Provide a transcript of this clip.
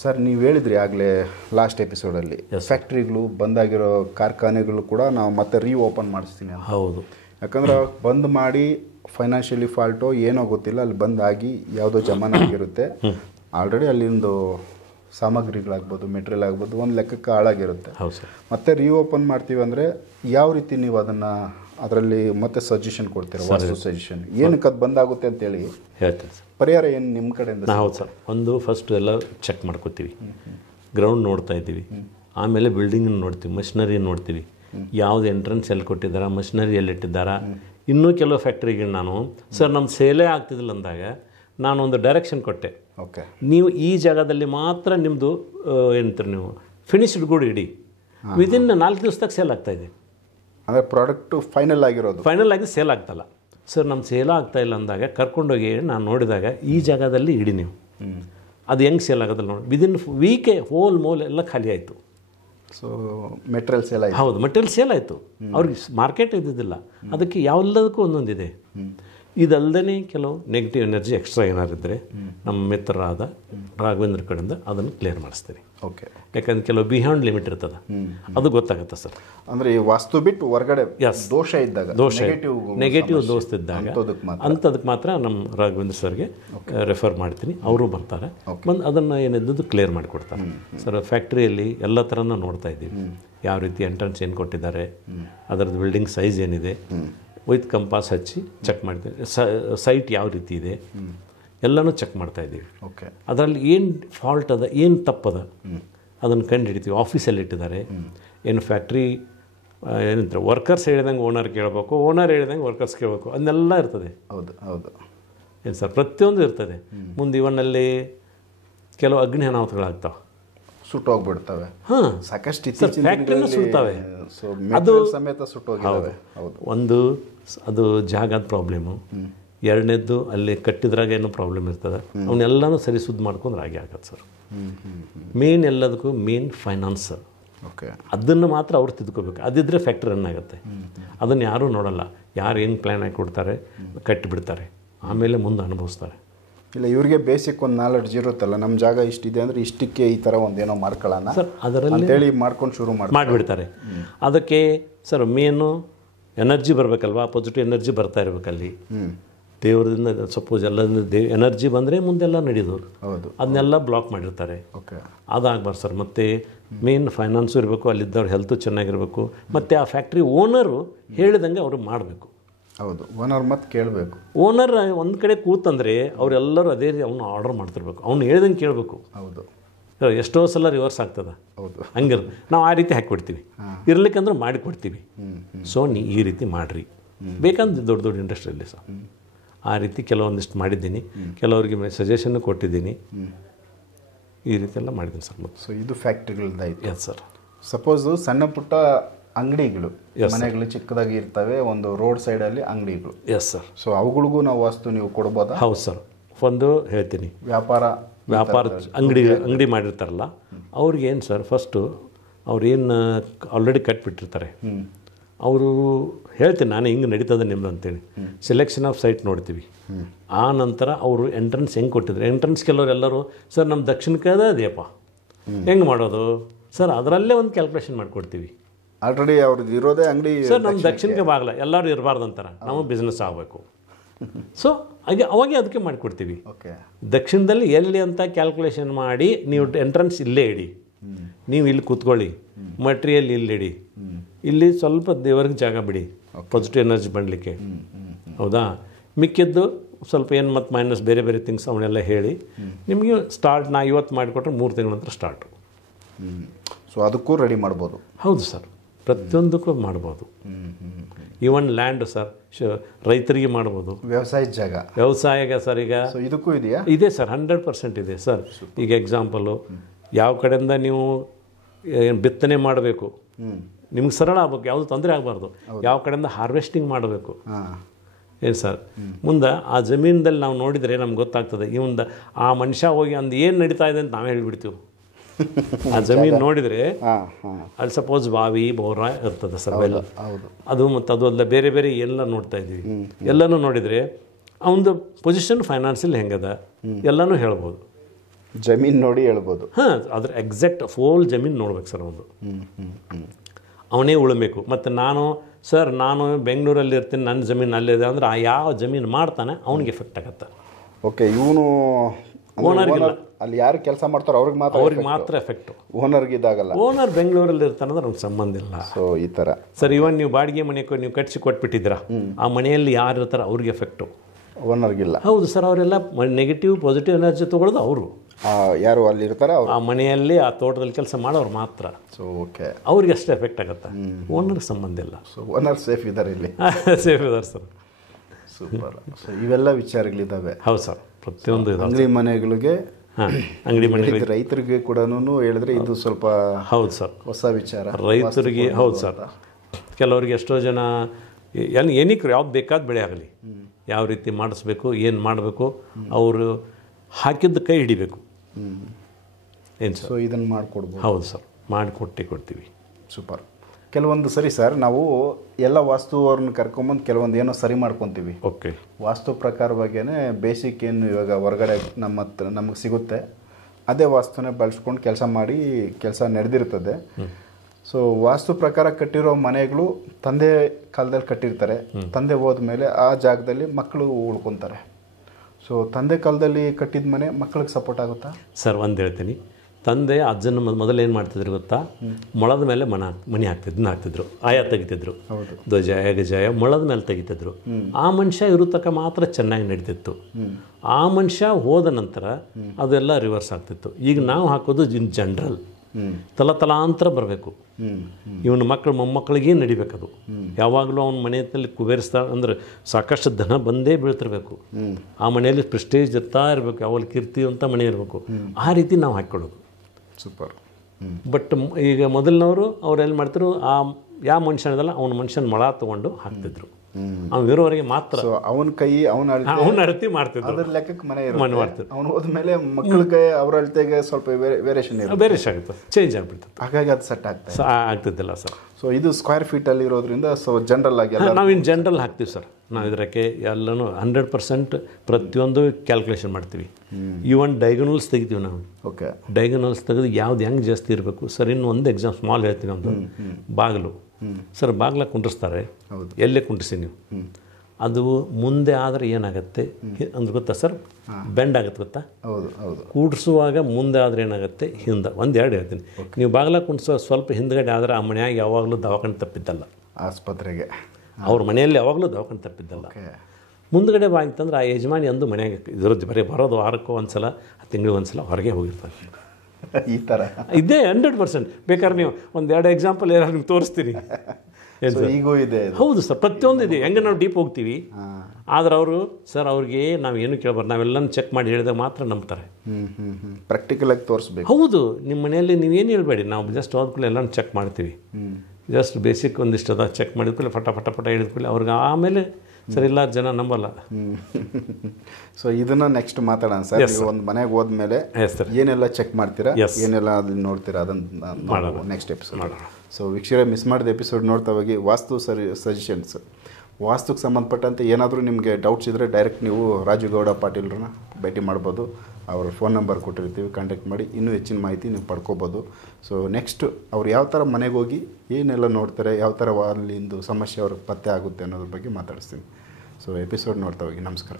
Sir ನೀವು ಹೇಳಿದ್ರಿ ಆಗಲೇ ಲಾಸ್ಟ್ ಎಪಿಸೋಡಲ್ಲಿ ಫ್ಯಾಕ್ಟ್ರಿಗಳು ಬಂದಾಗಿರೋ ಕಾರ್ಖಾನೆಗಳು ಕೂಡ ನಾವು ಮತ್ತೆ ರೀಓಪನ್ ಮಾಡಿಸ್ತೀನಿ ಅಂತ. ಹೌದು. ಯಾಕಂದ್ರೆ ಬಂದ್ ಮಾಡಿ ಫೈನಾನ್ಷಿಯಲಿ ಫಾಲ್ಟೋ ಏನೋ ಗೊತ್ತಿಲ್ಲ, ಅಲ್ಲಿ ಬಂದಾಗಿ ಯಾವುದೋ ಜಮಾನಾಗಿರುತ್ತೆ, ಆಲ್ರೆಡಿ ಅಲ್ಲಿಂದು ಸಾಮಗ್ರಿಗಳಾಗ್ಬೋದು, ಮೆಟೀರಿಯಲ್ ಆಗ್ಬೋದು, ಒಂದು ಲೆಕ್ಕಕ್ಕೆ ಹಾಳಾಗಿರುತ್ತೆ. ಹೌದು ಸರ್. ಮತ್ತೆ ರೀಓಪನ್ ಮಾಡ್ತೀವಿ ಅಂದರೆ ಯಾವ ರೀತಿ ನೀವು ಅದನ್ನು ಅದರಲ್ಲಿ ಮತ್ತೆ ಸಜೆಷನ್ ಕೊಡ್ತೀರಾ? ವಾಸ್ತು ಸಜೆಷನ್ ಏನಕ್ಕೆ ಅದು ಬಂದಾಗುತ್ತೆ ಅಂತೇಳಿ ಹೇಳ್ತೀನಿ ಸರ್. ಪರಿಹಾರ ಏನು ನಿಮ್ಮ ಕಡೆಯಿಂದ? ಹೌದು ಸರ್. ಒಂದು ಫಸ್ಟ್ ಎಲ್ಲ ಚೆಕ್ ಮಾಡ್ಕೋತೀವಿ, ಗ್ರೌಂಡ್ ನೋಡ್ತಾ ಇದ್ದೀವಿ, ಆಮೇಲೆ ಬಿಲ್ಡಿಂಗ್ ನೋಡ್ತೀವಿ, ಮಷಿನರಿ ನೋಡ್ತೀವಿ, ಯಾವ್ದು ಎಂಟ್ರೆನ್ಸ್ ಎಲ್ಲಿ ಕೊಟ್ಟಿದ್ದಾರಾ, ಮಷಿನರಿ ಎಲ್ಲಿ ಇಟ್ಟಿದ್ದಾರಾ. ಇನ್ನೂ ಕೆಲವು ಫ್ಯಾಕ್ಟ್ರಿಗೆ ನಾನು ಸರ್ ನಮ್ಮ ಸೇಲೇ ಆಗ್ತಿದ್ದಿಲ್ಲ ಅಂದಾಗ ನಾನು ಒಂದು ಡೈರೆಕ್ಷನ್ ಕೊಟ್ಟೆ. ಓಕೆ, ನೀವು ಈ ಜಾಗದಲ್ಲಿ ಮಾತ್ರ ನಿಮ್ಮದು ಏನಂತೀರಿ ನೀವು ಫಿನಿಶ್ಡ್ ಗುಡ್ ಇಡಿ, ವಿದಿನ್ 4 ದಿವಸದಾಗ ಸೇಲ್ ಆಗ್ತಾಯಿದೆ. ಅಂದರೆ ಪ್ರಾಡಕ್ಟು ಫೈನಲ್ ಆಗಿ ಸೇಲ್ ಆಗ್ತಾಯಿಲ್ಲ ಸರ್. ನಮ್ಮ ಸೇಲ್ ಆಗ್ತಾಯಿಲ್ಲ ಅಂದಾಗ ಕರ್ಕೊಂಡೋಗಿ ನಾನು ನೋಡಿದಾಗ ಈ ಜಾಗದಲ್ಲಿ ಇಡಿ ನೀವು, ಅದು ಹೆಂಗೆ ಸೇಲ್ ಆಗೋದಿಲ್ಲ ನೋಡಿ, ವಿದಿನ್ ವೀಕೆ ಹೋಲ್ ಮೋಲ್ ಎಲ್ಲ ಖಾಲಿ ಆಯಿತು. ಸೊ ಮೆಟೀರಿಯಲ್ ಸೇಲ್ ಆಯಿತು. ಹೌದು, ಮೆಟೀರಿಯಲ್ ಸೇಲ್ ಆಯಿತು. ಅವ್ರಿಗೆ ಮಾರ್ಕೆಟ್ ಇದ್ದಿದ್ದಿಲ್ಲ. ಅದಕ್ಕೆ ಎಲ್ಲದಕ್ಕೂ ಒಂದೊಂದಿದೆ. ಇದಲ್ಲದೇ ಕೆಲವು ನೆಗೆಟಿವ್ ಎನರ್ಜಿ ಎಕ್ಸ್ಟ್ರಾ ಏನಾರಿದ್ದರೆ ನಮ್ಮ ಮಿತ್ರರಾದ ರಾಘವೇಂದ್ರ ಕಡೆಯಿಂದ ಅದನ್ನು ಕ್ಲಿಯರ್ ಮಾಡಿಸ್ತೀನಿ. ಓಕೆ, ಯಾಕಂದ್ರೆ ಕೆಲವು ಬಿಹಾಂಡ್ ಲಿಮಿಟ್ ಇರ್ತದೆ, ಅದು ಗೊತ್ತಾಗುತ್ತೆ ಸರ್. ಅಂದರೆ ಈ ವಾಸ್ತು ಬಿಟ್ಟು ಹೊರಗಡೆ ದೋಷ ಇದ್ದಾಗ, ನೆಗೆಟಿವ್ ದೋಷ ಇದ್ದಾಗ ಅಂಥದಕ್ಕೆ ಮಾತ್ರ ನಮ್ಮ ರಾಘವೇಂದ್ರ ಸರ್ಗೆ ರೆಫರ್ ಮಾಡ್ತೀನಿ. ಅವರು ಬರ್ತಾರೆ, ಬಂದು ಅದನ್ನು ಏನಿದ್ದು ಕ್ಲಿಯರ್ ಮಾಡಿಕೊಡ್ತಾರೆ ಸರ್. ಫ್ಯಾಕ್ಟ್ರಿಯಲ್ಲಿ ಎಲ್ಲ ಥರನೂ ನೋಡ್ತಾ ಇದ್ದೀವಿ, ಯಾವ ರೀತಿ ಎಂಟ್ರೆನ್ಸ್ ಏನು ಕೊಟ್ಟಿದ್ದಾರೆ, ಅದರದ್ದು ಬಿಲ್ಡಿಂಗ್ ಸೈಜ್ ಏನಿದೆ, ವಿತ್ ಕಂಪಾಸ್ ಹಚ್ಚಿ ಚೆಕ್ ಮಾಡ್ತೀವಿ. ಸೈಟ್ ಯಾವ ರೀತಿ ಇದೆ ಎಲ್ಲನೂ ಚೆಕ್ ಮಾಡ್ತಾಯಿದ್ದೀವಿ. ಓಕೆ, ಅದರಲ್ಲಿ ಏನು ಫಾಲ್ಟ್ ಅದ, ಏನು ತಪ್ಪದ ಅದನ್ನು ಕಂಡು ಹಿಡಿತೀವಿ. ಆಫೀಸಲ್ಲಿ ಇಟ್ಟಿದ್ದಾರೆ ಏನು, ಫ್ಯಾಕ್ಟ್ರಿ ಏನಂತಾರೆ, ವರ್ಕರ್ಸ್ ಹೇಳಿದಂಗೆ ಓನರ್ ಕೇಳಬೇಕು, ಓನರ್ ಹೇಳಿದಂಗೆ ವರ್ಕರ್ಸ್ ಕೇಳಬೇಕು, ಅದನ್ನೆಲ್ಲ ಇರ್ತದೆ. ಹೌದು ಹೌದು, ಏನು ಸರ್, ಪ್ರತಿಯೊಂದು ಇರ್ತದೆ. ಮುಂದೆ ಇವನಲ್ಲಿ ಕೆಲವು ಅಗ್ನಿ ಅನಾಹುತಗಳಾಗ್ತಾವೆ, ಸುಟ್ಟೋಗ್ಬಿಡ್ತವೆ. ಹಾಂ, ಸಾಕಷ್ಟು ಫ್ಯಾಕ್ಟ್ರಿನೂ ಸುಡ್ತಾವೆ, ಅದು ಸಮೇತ ಸುಟ್ಟೋಗಿದ್ದಾವೆ. ಒಂದು ಅದು ಜಾಗದ ಪ್ರಾಬ್ಲಮ್ಮು, ಎರಡನೇದ್ದು ಅಲ್ಲಿ ಕಟ್ಟಿದ್ರಾಗ ಏನೋ ಪ್ರಾಬ್ಲಮ್ ಇರ್ತದೆ, ಅವನ್ನೆಲ್ಲನೂ ಸರಿ ಸುದ್ದು ಮಾಡ್ಕೊಂಡ್ರೆ ಹಾಗೆ ಆಗತ್ತೆ ಸರ್. ಮೇನ್ ಎಲ್ಲದಕ್ಕೂ ಮೇನ್ ಫೈನಾನ್ಸ್. ಓಕೆ, ಅದನ್ನು ಮಾತ್ರ ಅವ್ರು ತಿದ್ಕೋಬೇಕು, ಅದಿದ್ದರೆ ಫ್ಯಾಕ್ಟ್ರಿ ರನ್ ಆಗುತ್ತೆ. ಅದನ್ನು ಯಾರೂ ನೋಡಲ್ಲ, ಯಾರು ಏನು ಪ್ಲ್ಯಾನ್ ಹಾಕಿ ಕೊಡ್ತಾರೆ, ಕಟ್ಟಿಬಿಡ್ತಾರೆ, ಆಮೇಲೆ ಮುಂದೆ ಅನುಭವಿಸ್ತಾರೆ. ಇಲ್ಲ, ಇವ್ರಿಗೆ ಬೇಸಿಕ್ ಒಂದು ನಾಲೆಡ್ಜ್ ಇರುತ್ತಲ್ಲ, ನಮ್ಮ ಜಾಗ ಇಷ್ಟಿದೆ ಅಂದರೆ ಇಷ್ಟಕ್ಕೆ ಈ ಥರ ಒಂದೇನೋ ಮಾಡ್ಕೊಳ್ಳೋಣ ಸರ್, ಅದರಲ್ಲಿ ಹೇಳಿ ಮಾಡ್ಕೊಂಡು ಶುರು ಮಾಡಿಬಿಡ್ತಾರೆ. ಅದಕ್ಕೆ ಸರ್ ಮೇನು ಎನರ್ಜಿ ಬರಬೇಕಲ್ವಾ, ಪಾಸಿಟಿವ್ ಎನರ್ಜಿ ಬರ್ತಾ ಇರಬೇಕಲ್ಲಿ. ದೇವ್ರದಿಂದ ಸಪೋಸ್ ಎಲ್ಲ ಎನರ್ಜಿ ಬಂದರೆ ಮುಂದೆಲ್ಲ ನಡೆಯೋದು. ಹೌದು, ಅದನ್ನೆಲ್ಲ ಬ್ಲಾಕ್ ಮಾಡಿರ್ತಾರೆ. ಓಕೆ, ಅದಾಗಬಾರ್ದು ಸರ್. ಮತ್ತು ಮೇನ್ ಫೈನಾನ್ಸು ಇರಬೇಕು, ಅಲ್ಲಿದ್ದವ್ರು ಹೆಲ್ತು ಚೆನ್ನಾಗಿರಬೇಕು, ಮತ್ತು ಆ ಫ್ಯಾಕ್ಟ್ರಿ ಓನರು ಹೇಳಿದಂಗೆ ಅವರು ಮಾಡಬೇಕು. ಹೌದು, ಓನರ್ ಮತ್ತೆ ಕೇಳಬೇಕು. ಓನರ್ ಒಂದು ಕಡೆ ಕೂತಂದರೆ ಅವರೆಲ್ಲರೂ ಅದೇ ಅವನು ಆರ್ಡರ್ ಮಾಡ್ತಿರ್ಬೇಕು, ಅವ್ನು ಹೇಳ್ದಂಗೆ ಕೇಳಬೇಕು. ಹೌದು, ಎಷ್ಟೋ ಸಲ ರಿವರ್ಸ್ ಆಗ್ತದೆ. ಹೌದು, ಹಂಗಿರ್ ನಾವು ಆ ರೀತಿ ಹಾಕಿಬಿಡ್ತೀವಿ, ಇರ್ಲಿಕ್ಕಂದ್ರೆ ಮಾಡಿಕೊಡ್ತೀವಿ. ಸೊ ಈ ರೀತಿ ಮಾಡಿರಿ ಬೇಕಂದ್ರೆ ದೊಡ್ಡ ದೊಡ್ಡ ಇಂಡಸ್ಟ್ರಿಯಲ್ಲಿ ಸರ್ ಆ ರೀತಿ ಕೆಲವೊಂದಿಷ್ಟು ಮಾಡಿದ್ದೀನಿ, ಕೆಲವರಿಗೆ ಸಜೆಷನ್ನು ಕೊಟ್ಟಿದ್ದೀನಿ, ಈ ರೀತಿ ಎಲ್ಲ ಮಾಡಿದ್ದೀನಿ ಸರ್. ಮತ್ತು ಸೊ ಇದು ಫ್ಯಾಕ್ಟ್ರಿಗಳದ್ದಾಯಿತು. Yes sir. ಸಪೋಸು ಸಣ್ಣ ಪುಟ್ಟ ಅಂಗಡಿಗಳು, ಮನೆಗಳು ಚಿಕ್ಕದಾಗಿ ಇರ್ತವೆ, ಒಂದು ರೋಡ್ ಸೈಡಲ್ಲಿ ಅಂಗಡಿಗಳು. Yes sir. ಸೊ ಅವುಗಳಿಗೂ ನಾವು ವಸ್ತು ನೀವು ಕೊಡ್ಬೋದಾ? ಹೌದು ಸರ್. ಒಂದು ಹೇಳ್ತೀನಿ, ವ್ಯಾಪಾರ ಅಂಗಡಿ ಮಾಡಿರ್ತಾರಲ್ಲ ಅವ್ರಿಗೆ ಏನು ಸರ್, ಫಸ್ಟು ಅವ್ರೇನು ಆಲ್ರೆಡಿ ಕಟ್ಬಿಟ್ಟಿರ್ತಾರೆ, ಅವರು ಹೇಳ್ತೀನಿ ನಾನು ಹಿಂಗೆ ನಡೀತದೆ ನಿಮ್ಮದು ಅಂತೇಳಿ. ಸೆಲೆಕ್ಷನ್ ಆಫ್ ಸೈಟ್ ನೋಡ್ತೀವಿ. ಆ ನಂತರ ಅವರು ಎಂಟ್ರೆನ್ಸ್ ಹೆಂಗೆ ಕೊಟ್ಟಿದ್ರು, ಎಂಟ್ರೆನ್ಸ್ ಕೆಲವರು ಎಲ್ಲರೂ ಸರ್ ನಮ್ಮ ದಕ್ಷಿಣಕ್ಕೆ ಅದೇಪ್ಪ ಹೆಂಗೆ ಮಾಡೋದು ಸರ್, ಅದರಲ್ಲೇ ಒಂದು ಕ್ಯಾಲ್ಕುಲೇಷನ್ ಮಾಡಿಕೊಡ್ತೀವಿ. ಆಲ್ರೆಡಿ ಅವ್ರದ್ದು ಇರೋದೇ ಅಂಗಡಿ ಸರ್, ನಮ್ಮ ದಕ್ಷಿಣಕ್ಕೆ ಬಾಗಲ ಎಲ್ಲರೂ ಇರಬಾರ್ದು ಅಂತಾರೆ, ನಾವು ಬಿಸ್ನೆಸ್ ಆಗಬೇಕು. ಸೊ ಹಾಗೆ ಅವಾಗೆ ಅದಕ್ಕೆ ಮಾಡಿಕೊಡ್ತೀವಿ. ಓಕೆ, ದಕ್ಷಿಣದಲ್ಲಿ ಎಲ್ಲಿ ಅಂತ ಕ್ಯಾಲ್ಕುಲೇಷನ್ ಮಾಡಿ ನೀವು ಎಂಟ್ರೆನ್ಸ್ ಇಲ್ಲೇ ಇಡಿ, ನೀವು ಇಲ್ಲಿ ಕೂತ್ಕೊಳ್ಳಿ, ಮಟೀರಿಯಲ್ ಇಲ್ಲಿ ಇಡಿ, ಇಲ್ಲಿ ಸ್ವಲ್ಪ ದೇವರಿಗೆ ಜಾಗ ಬಿಡಿ ಪಾಸಿಟಿವ್ ಎನರ್ಜಿ ಮಾಡಲಿಕ್ಕೆ. ಹೌದಾ, ಮಿಕ್ಕಿದ್ದು ಸ್ವಲ್ಪ ಏನು ಮತ್ತು ಮೈನಸ್ ಬೇರೆ ಬೇರೆ ಥಿಂಗ್ಸ್ ಅವನ್ನೆಲ್ಲ ಹೇಳಿ ನಿಮಗೆ ಸ್ಟಾರ್ಟ್ ನಾ ಇವತ್ತು ಮಾಡಿಕೊಟ್ರೆ 3 ತಿಂಗಳ ನಂತರ ಸ್ಟಾರ್ಟು. ಸೊ ಅದಕ್ಕೂ ರೆಡಿ ಮಾಡ್ಬೋದು. ಹೌದು ಸರ್, ಪ್ರತಿಯೊಂದಕ್ಕೂ ಮಾಡ್ಬೋದು. ಈವನ್ ಲ್ಯಾಂಡ್ ಸರ್, ರೈತರಿಗೆ ಮಾಡ್ಬೋದು. ವ್ಯವಸಾಯಗ ಸರ್ ಈಗ ಇದಕ್ಕೂ ಇದೆಯಾ? ಇದೆ ಸರ್, 100% ಇದೆ ಸರ್. ಈಗ ಎಕ್ಸಾಂಪಲು, ಯಾವ ಕಡೆಯಿಂದ ನೀವು ಬಿತ್ತನೆ ಮಾಡಬೇಕು, ನಿಮ್ಗೆ ಸರಳ ಆಗ್ಬೇಕು, ಯಾವುದು ತೊಂದರೆ ಆಗಬಾರ್ದು. ಯಾವ ಕಡೆಯಿಂದ ಹಾರ್ವೆಸ್ಟಿಂಗ್ ಮಾಡಬೇಕು ಏನು ಸರ್, ಮುಂದೆ ಆ ಜಮೀನದಲ್ಲಿ ನಾವು ನೋಡಿದರೆ ನಮ್ಗೆ ಗೊತ್ತಾಗ್ತದೆ. ಇವಂದ ಆ ಮನುಷ್ಯ ಹೋಗಿ ಅಂದು ಏನು ನಡೀತಾ ಇದೆ ಅಂತ ನಾವೇ ಹೇಳಿಬಿಡ್ತೀವಿ. ಆ ಜಮೀನು ನೋಡಿದರೆ ಅಲ್ಲಿ ಸಪೋಸ್ ಬಾವಿ ಬೋರ ಇರ್ತದೆ ಸರ್, ಎಲ್ಲ ಅದು ಮತ್ತು ಅದು ಅಲ್ಲ ಬೇರೆ ಬೇರೆ ಎಲ್ಲ ನೋಡ್ತಾ ಇದ್ದೀವಿ. ಎಲ್ಲನೂ ನೋಡಿದರೆ ಅವನದು ಪೊಸಿಷನ್ ಫೈನಾನ್ಸಿಯಲ್ ಹೆಂಗದ ಎಲ್ಲನೂ ಹೇಳ್ಬೋದು. ಜಮೀನು ನೋಡಿ ಹೇಳ್ಬೋದು. ಹಾಂ, ಅದ್ರ ಎಕ್ಸಾಕ್ಟ್ ಫೋಲ್ ಜಮೀನು ನೋಡ್ಬೇಕು ಸರ್ ಒಂದು. ಅವನೇ ಉಳಬೇಕು. ಮತ್ತು ನಾನು ಬೆಂಗಳೂರಲ್ಲಿ ಇರ್ತೀನಿ, ನನ್ನ ಜಮೀನು ಅಲ್ಲಿದೆ ಅಂದರೆ ಆ ಯಾವ ಜಮೀನು ಮಾಡ್ತಾನೆ ಅವ್ನಿಗೆ ಎಫೆಕ್ಟ್ ಆಗುತ್ತೆ. ಓಕೆ, ಇವನು ಓನರ್ಗಿಲ್ಲ, ಅಲ್ಲಿ ಯಾರು ಕೆಲಸ ಮಾಡ್ತಾರೋ ಅವ್ರಿಗೆ ಮಾತ್ರ ಎಫೆಕ್ಟು. ಓನರ್ಗೆ ಇದಾಗಲ್ಲ. ಓನರ್ ಬೆಂಗಳೂರಲ್ಲಿ ಇರ್ತಾನಂದ್ರೆ ಅವ್ನಿಗೆ ಸಂಬಂಧ ಇಲ್ಲ. ಸೊ ಈ ಥರ ಸರ್, ಇವನ್ ನೀವು ಬಾಡಿಗೆ ಮನೆ ನೀವು ಕಟ್ಟಿಸಿ ಕೊಟ್ಬಿಟ್ಟಿದ್ದೀರಾ, ಆ ಮನೆಯಲ್ಲಿ ಯಾರು ಇರ್ತಾರೆ ಅವ್ರಿಗೆ ಎಫೆಕ್ಟು, ಓನರ್ಗಿಲ್ಲ. ಹೌದು ಸರ್, ಅವರೆಲ್ಲ ನೆಗೆಟಿವ್ ಪಾಸಿಟಿವ್ ಎನರ್ಜಿ ತೊಗೊಳ್ಳೋದು ಅವರು, ಯಾರು ಅಲ್ಲಿ ಇರ್ತಾರೆ ಆ ಮನೆಯಲ್ಲಿ ಆ ತೋಟದಲ್ಲಿ ಕೆಲಸ ಮಾಡೋರು ಮಾತ್ರ. ಸೊ ಓಕೆ, ಅವ್ರಿಗೆ ಅಷ್ಟೇ ಎಫೆಕ್ಟ್ ಆಗುತ್ತೆ, ಓನರ್ಗೆ ಸಂಬಂಧ ಇಲ್ಲ. ಸೊ ಓನರ್ ಸೇಫ್ ಇದ್ದಾರೆ ಇಲ್ಲಿ. ಸೇಫ್ ಇದ್ದಾರೆ ಸರ್. ಸೂಪರ್. ಸೊ ಇವೆಲ್ಲ ವಿಚಾರಗಳಿದ್ದಾವೆ. ಹೌದು ಸರ್, ಪ್ರತಿಯೊಂದು ಇದೆ. ಅಂಗಡಿ ಮನೆಗಳಿಗೆ, ಅಂಗಡಿ ಮನೆಗಳಿಗೆ, ರೈತರಿಗೆ ಕೂಡ ಹೇಳಿದ್ರೆ ಇದು ಸ್ವಲ್ಪ ಹೌದು ಸರ್ ಹೊಸ ವಿಚಾರ ರೈತರಿಗೆ. ಹೌದು ಸರ್, ಕೆಲವರಿಗೆ ಎಷ್ಟೋ ಜನ ಏನಕ್ಕೆ ಯಾವ್ದು ಬೇಕಾದ ಬೆಳೆ ಆಗಲಿ ಯಾವ ರೀತಿ ಮಾಡಿಸ್ಬೇಕು, ಏನು ಮಾಡಬೇಕು, ಅವರು ಹಾಕಿದ್ದು ಕೈ ಹಿಡಿಬೇಕು. ಏನು ಸರ್? ಸೊ ಇದನ್ನು ಮಾಡಿಕೊಡ್ಬೋದು. ಹೌದು ಸರ್, ಕೊಡ್ತೀವಿ. ಸೂಪರ್. ಕೆಲವೊಂದು ಸರಿ ಸರ್, ನಾವು ಎಲ್ಲ ವಾಸ್ತು ಅವ್ರನ್ನ ಕರ್ಕೊಂಬಂದು ಕೆಲವೊಂದು ಏನೋ ಸರಿ ಮಾಡ್ಕೊತೀವಿ. ಓಕೆ, ವಾಸ್ತು ಪ್ರಕಾರವಾಗೇ ಬೇಸಿಕ್ ಏನು ಇವಾಗ ಹೊರಗಡೆ ನಮ್ಮ ಹತ್ರ ನಮಗೆ ಸಿಗುತ್ತೆ ಅದೇ ವಾಸ್ತುನೇ ಬಳಸ್ಕೊಂಡು ಕೆಲಸ ನಡೆದಿರ್ತದೆ. ಸೊ ವಾಸ್ತು ಪ್ರಕಾರ ಕಟ್ಟಿರೋ ಮನೆಗಳು ತಂದೆ ಕಾಲದಲ್ಲಿ ಕಟ್ಟಿರ್ತಾರೆ, ತಂದೆ ಹೋದ್ಮೇಲೆ ಆ ಜಾಗದಲ್ಲಿ ಮಕ್ಕಳು ಉಳ್ಕೊತಾರೆ. ಸೊ ತಂದೆ ಕಾಲದಲ್ಲಿ ಕಟ್ಟಿದ ಮನೆ ಮಕ್ಕಳಿಗೆ ಸಪೋರ್ಟ್ ಆಗುತ್ತಾ ಸರ್? ಒಂದು ಹೇಳ್ತೀನಿ, ತಂದೆ ಅಜ್ಜನ ಮೊದಲು ಏನು ಮಾಡ್ತಿದ್ರು ಗೊತ್ತಾ, ಮೊಳದ ಮೇಲೆ ಮಣಿ ಹಾಕ್ತಿದ್ರು, ಆಯ ತೆಗಿತಿದ್ರು, ಧ್ವಜಾಯ ಗಜಾಯ ಮೊಳದ ಮೇಲೆ ತೆಗಿತಿದ್ರು. ಆ ಮನುಷ್ಯ ಇರೋ ತನಕ ಮಾತ್ರ ಚೆನ್ನಾಗಿ ನಡೀತಿತ್ತು. ಆ ಮನುಷ್ಯ ಹೋದ ನಂತರ ಅದೆಲ್ಲ ರಿವರ್ಸ್ ಆಗ್ತಿತ್ತು. ಈಗ ನಾವು ಹಾಕೋದು ಇನ್ ಜನರಲ್ ತಲಾಂತರ ಬರಬೇಕು. ಇವನ ಮಕ್ಕಳು ಮೊಮ್ಮಕ್ಕಳಿಗೆ ನಡಿಬೇಕದು. ಯಾವಾಗಲೂ ಅವನ ಮನೆಯಲ್ಲಿ ಕುಬೇರಿಸ್ತಾ ಅಂದರೆ ಸಾಕಷ್ಟು ಧನ ಬಂದೇ ಬೀಳ್ತಿರ್ಬೇಕು. ಆ ಮನೆಯಲ್ಲಿ ಪ್ರೆಸ್ಟೇಜ್ ಇರ್ತಾ ಇರಬೇಕು, ಯಾವಾಗ ಕೀರ್ತಿ ಅಂತ ಮನೆ ಇರಬೇಕು. ಆ ರೀತಿ ನಾವು ಹಾಕ್ಕೊಡೋದು. ಸೂಪರ್. ಬಟ್ ಈಗ ಮೊದಲಿನವರು ಅವ್ರು ಏನು ಮಾಡ್ತಿದ್ರು, ಯಾವ ಮನುಷ್ಯನದಲ್ಲ ಅವನ ಮನುಷ್ಯನ ಮೊಳ ತೊಗೊಂಡು ಹಾಕ್ತಿದ್ರು. ಅವ್ನು ಇರೋವರೆಗೆ ಮಾತ್ರ ಅವನ ಕೈ ಅವನ ಅಳತಿ ಮಾಡ್ತಿದ್ರು. ಅದ್ರ ಲೆಕ್ಕಕ್ಕೆ ಮನೆ ಮಾಡ್ತಿದ್ರು. ಅವನು ಹೋದ್ಮೇಲೆ ಮಕ್ಕಳಿಗೆ ಅವ್ರ ಅಳತೆಗೆ ಸ್ವಲ್ಪ ವೇರಿಯೇಷನ್ ಆಗುತ್ತೆ, ಚೇಂಜ್ ಆಗ್ಬಿಡ್ತದೆ. ಹಾಗಾಗಿ ಅದು ಸೆಟ್ ಆಗ್ತಿದ್ದಿಲ್ಲ ಸರ್. ಸೊ ಇದು ಸ್ಕ್ವೇರ್ ಫೀಟ್ ಅಲ್ಲಿ ಇರೋದ್ರಿಂದ ಸೊ ಜನರಲ್ ಆಗಿ ನಾವು ಇನ್ ಜನರಲ್ ಹಾಕ್ತೀವಿ ಸರ್. ನಾವು ಇದಕ್ಕೆ ಎಲ್ಲನೂ 100% ಪ್ರತಿಯೊಂದು ಕ್ಯಾಲ್ಕುಲೇಷನ್ ಮಾಡ್ತೀವಿ. ಈವನ್ ಡೈಗನಲ್ಸ್ ತೆಗಿತೀವಿ ನಾವು. ಓಕೆ, ಡೈಗನಲ್ಸ್ ತೆಗೆದು ಯಾವ್ದು ಹೆಂಗೆ ಜಾಸ್ತಿ ಇರಬೇಕು ಸರ್. ಇನ್ನು ಒಂದು ಎಕ್ಸಾಮ್ ಸ್ಮಾಲ್ ಹೇಳ್ತೀನಿ. ಒಂದು ಬಾಗಿಲು ಸರ್, ಬಾಗಿಲ ಕುಂಡ್ರಿಸ್ತಾರೆ, ಎಲ್ಲೇ ಕುಂಡ್ರಿಸಿ ನೀವು, ಅದು ಮುಂದೆ ಆದರೆ ಏನಾಗುತ್ತೆ ಅಂದ್ರೆ ಗೊತ್ತಾ ಸರ್? ಬೆಂಡ್ ಆಗುತ್ತೆ ಗೊತ್ತಾ? ಕೂಡಿಸುವಾಗ ಮುಂದೆ ಆದರೆ ಏನಾಗುತ್ತೆ, ಹಿಂದೆ. ಒಂದೆರಡು ಹೇಳ್ತೀನಿ. ನೀವು ಬಾಗಿಲ ಕುಂಡ್ಸೋ ಸ್ವಲ್ಪ ಹಿಂದ್ಗಡೆ ಆದರೆ ಆ ಮನೆಯಾಗ ಯಾವಾಗಲೂ ದವಾಖಾನೆ ತಪ್ಪಿದ್ದಲ್ಲ, ಆಸ್ಪತ್ರೆಗೆ ಅವ್ರ ಮನೆಯಲ್ಲಿ ಯಾವಾಗಲೂ ದವಾಖಾನೆ ತಪ್ಪಿದ್ದಲ್ಲ. ಮುಂದ್ಗಡೆ ಬಾ ಅಂತಂದ್ರೆ ಆ ಯಜಮಾನಿ ಅಂದು ಮನೆಯಾಗ ಇದ್ರದ್ದು ಬರೀ ಬರೋದು ವಾರಕ್ಕೂ ಒಂದ್ಸಲ, ತಿಂಗಳಿಗೆ ಒಂದ್ಸಲ ಹೊರಗೆ ಹೋಗಿರ್ತಾರೆ. ಈ ಥರ ಇದೇ 100%. ಬೇಕಾದ್ರೆ ನೀವು ಒಂದೆರಡು ಎಕ್ಸಾಂಪಲ್ ಏನಾದ್ರು ನಿಮ್ಗೆ ತೋರಿಸ್ತೀನಿ. ಈಗೂ ಇದೆ. ಹೌದು ಸರ್, ಪ್ರತಿಯೊಂದು ಇದೆ. ಹೆಂಗೆ ನಾವು ಡೀಪ್ ಹೋಗ್ತೀವಿ. ಆದ್ರೆ ಅವರು ಸರ್ ಅವ್ರಿಗೆ ನಾವು ಏನು ಕೇಳಬಾರ್ದು, ನಾವೆಲ್ಲನೂ ಚೆಕ್ ಮಾಡಿ ಹೇಳಿದಾಗ ಮಾತ್ರ ನಂಬ್ತಾರೆ. ಪ್ರಾಕ್ಟಿಕಲ್ ಆಗಿ ತೋರಿಸ್ಬೇಕು. ಹೌದು, ನಿಮ್ಮ ಮನೆಯಲ್ಲಿ ನೀವೇನು ಹೇಳ್ಬೇಡಿ, ನಾವು ಜಸ್ಟ್ ಹೋದ್ಕೂಲೆ ಎಲ್ಲನೂ ಚೆಕ್ ಮಾಡ್ತೀವಿ. ಜಸ್ಟ್ ಬೇಸಿಕ್ ಒಂದಿಷ್ಟು ಅದ ಚೆಕ್ ಮಾಡಿದ್ಕೂಲೆ ಫಟ ಹಿಡಿದ್ಕೂಲೆ ಅವ್ರಿಗೆ ಆಮೇಲೆ ಸರಿ ಇಲ್ಲ ಜನ ನಂಬಲ್ಲ. ಸೊ ಇದನ್ನ ನೆಕ್ಸ್ಟ್ ಮಾತಾಡೋಣ ಸರ್. ನೀವು ಒಂದು ಮನೆಗೆ ಹೋದ್ಮೇಲೆ ಏನೆಲ್ಲ ಚೆಕ್ ಮಾಡ್ತೀರಾ, ಏನೆಲ್ಲ ಅಲ್ಲಿ ನೋಡ್ತೀರಾ, ಅದನ್ನು ನೆಕ್ಸ್ಟ್ ಎಪಿಸೋಡ್ ಮಾಡೋಣ. ಸೊ ವೀಕ್ಷಕರೇ, ಮಿಸ್ ಮಾಡಿದ ಎಪಿಸೋಡ್ ನೋಡ್ತಾ ಹೋಗಿ. ವಾಸ್ತು ಸಜೆಷನ್ಸ್, ವಾಸ್ತುಕ್ಕೆ ಸಂಬಂಧಪಟ್ಟಂತೆ ಏನಾದರೂ ನಿಮಗೆ ಡೌಟ್ಸ್ ಇದ್ದರೆ ಡೈರೆಕ್ಟ್ ನೀವು ರಾಜುಗೌಡ ಪಾಟೀಲ್ರನ್ನ ಭೇಟಿ ಮಾಡ್ಬೋದು. ಅವ್ರ ಫೋನ್ ನಂಬರ್ ಕೊಟ್ಟಿರ್ತೀವಿ, ಕಾಂಟ್ಯಾಕ್ಟ್ ಮಾಡಿ ಇನ್ನೂ ಹೆಚ್ಚಿನ ಮಾಹಿತಿ ನೀವು ಪಡ್ಕೋಬೋದು. ಸೊ ನೆಕ್ಸ್ಟ್ ಅವ್ರು ಯಾವ ಥರ ಮನೆಗೆ ಹೋಗಿ ಏನೆಲ್ಲ ನೋಡ್ತಾರೆ, ಯಾವ ಥರ ಅಲ್ಲಿಂದು ಸಮಸ್ಯೆ ಅವ್ರಿಗೆ ಪತ್ತೆ ಆಗುತ್ತೆ ಅನ್ನೋದ್ರ ಬಗ್ಗೆ ಮಾತಾಡಿಸ್ತೀನಿ. ಸೊ ಎಪಿಸೋಡ್ ನೋಡ್ತಾ ಹೋಗಿ. ನಮಸ್ಕಾರ.